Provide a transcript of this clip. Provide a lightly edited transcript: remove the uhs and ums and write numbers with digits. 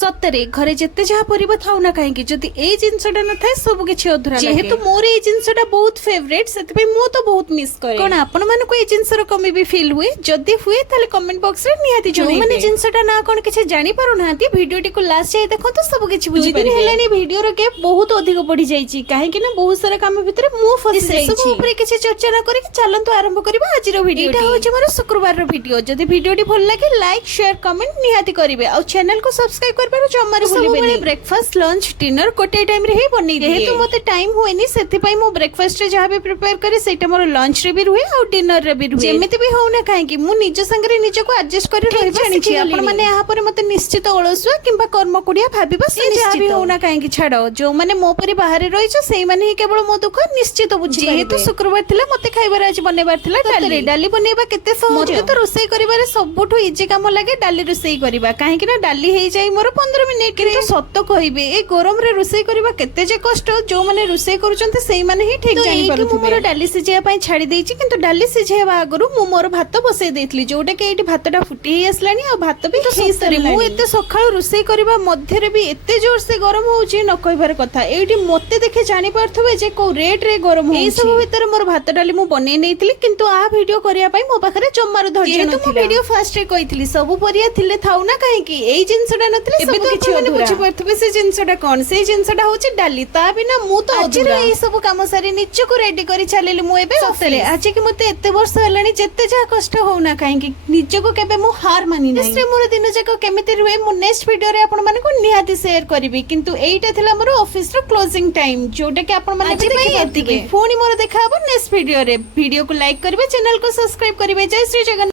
सतरे घरे जिते जहाँ परिबा थाउ ना कहीं जदि ए जिनसटा न थाए सब किछि अधूरा जेहेतु मोर ए जिनसटा बहुत फेवरेट सेति मो तो बहुत मिस करे कोन आपण मन को ए जिनसर कमी भी फील हुए जदि हुए ताले कमेंट बॉक्स रे निहाती जणै माने जिनसटा ना कोन किछि जानि पारो नांती वीडियो टी को लास्ट जाय देखो तो सब किछि बुझि पारे हेलानी वीडियो रे के बहुत अधिक बढ़ी जाई छी काहे कि ना बहुत सारा काम भितरे मो फसी जाई छी सब ऊपर किछि चर्चा ना करे चलंतु आरंभ करबा आज रो वीडियो एटा होछ मोर शुक्रवार रो वीडियो जदि वीडियो टी भल लागे लाइक शेयर कमेंट निहाती करिवे आ चैनल को सब्सक्राइब जमारे भूलिबेनी ब्रेकफास्ट लंच डिनर कोटे टाइम रे ही बनै दिए जेहेतु मते टाइम होएनी सेति पई मो ब्रेकफास्ट रे जहा भी प्रिपेयर करे सेटा मोर लंच रे भी रुहे आ डिनर रे भी रुहे जेमिति भी होना काहे कि मु निज संगरे निज को एडजस्ट करि रहि जानि छी आपण माने यहा पर मते निश्चित अलसुआ किंबा कर्म कुडिया भाबिबा जहा भी होना काहे कि छाडो जो माने मो परि बाहर रहिछो सेई माने ही केवल मो दुख निश्चित बुझी जेहेतु शुक्रवार थिला मते खाइबार आज बनेबार थिला डाली बनेबा केते सहज मते तो रोसई करिबारे सबठु इजी काम लागे डाली रोसई करिबा काहे कि ना डाली हेई जाई मोर 15 मिनिट किंतु सत्य कहबे ए गरम रे रोसई करबा केते जे कष्ट जो माने रोसई करूचंते सेई माने ही ठीक जानि पारुथबे मोर डाली सिझिया पई छाडी देछि किंतु डाली सिझेबा आगरु मु मोर भात बसई देथली जोटा के एठी भातटा फुटी हे असलानी आ भात भी खई सरी मु एते सखाळ रोसई करबा मध्य रे भी एते जोर से गरम होउची न कहबार कथा एठी मते देखे जानि पारथबे जे को रेट रे गरम होउची ए सब भीतर मोर भात डाली मु बनै नेथली किंतु आ वीडियो करिया पई मो पाखरे जम्मार धैर्य नथिला मु वीडियो फास्ट रे कहितली सब परिया थिले थाउ ना काहे कि एई जिंसडा नथिले सब किछि माने बुझि परथबे से जिंसडा कोन से जिंसडा होची डाली ता बिना मु तो अधूरा ए सब काम सारी निच्च को रेडी करी चलेली मु एबे सतरे आज कि मते एते वर्ष हलानी जत्ते जा कष्ट होउना काहे कि निज को केबे मु हार मानि नै से मोर दिन जाको केमिति रुए मु नेक्स्ट वीडियो रे आपण माने को निहाती शेयर करबी किंतु एईटा थिला मोर ऑफिस रो क्लोजिंग टाइम जोटा के आपण माने देखि एतिके फोनी मोर देखाबो नेक्स्ट वीडियो रे वीडियो को लाइक करबे चैनल को सब्सक्राइब करबे जय श्री जगन्नाथ।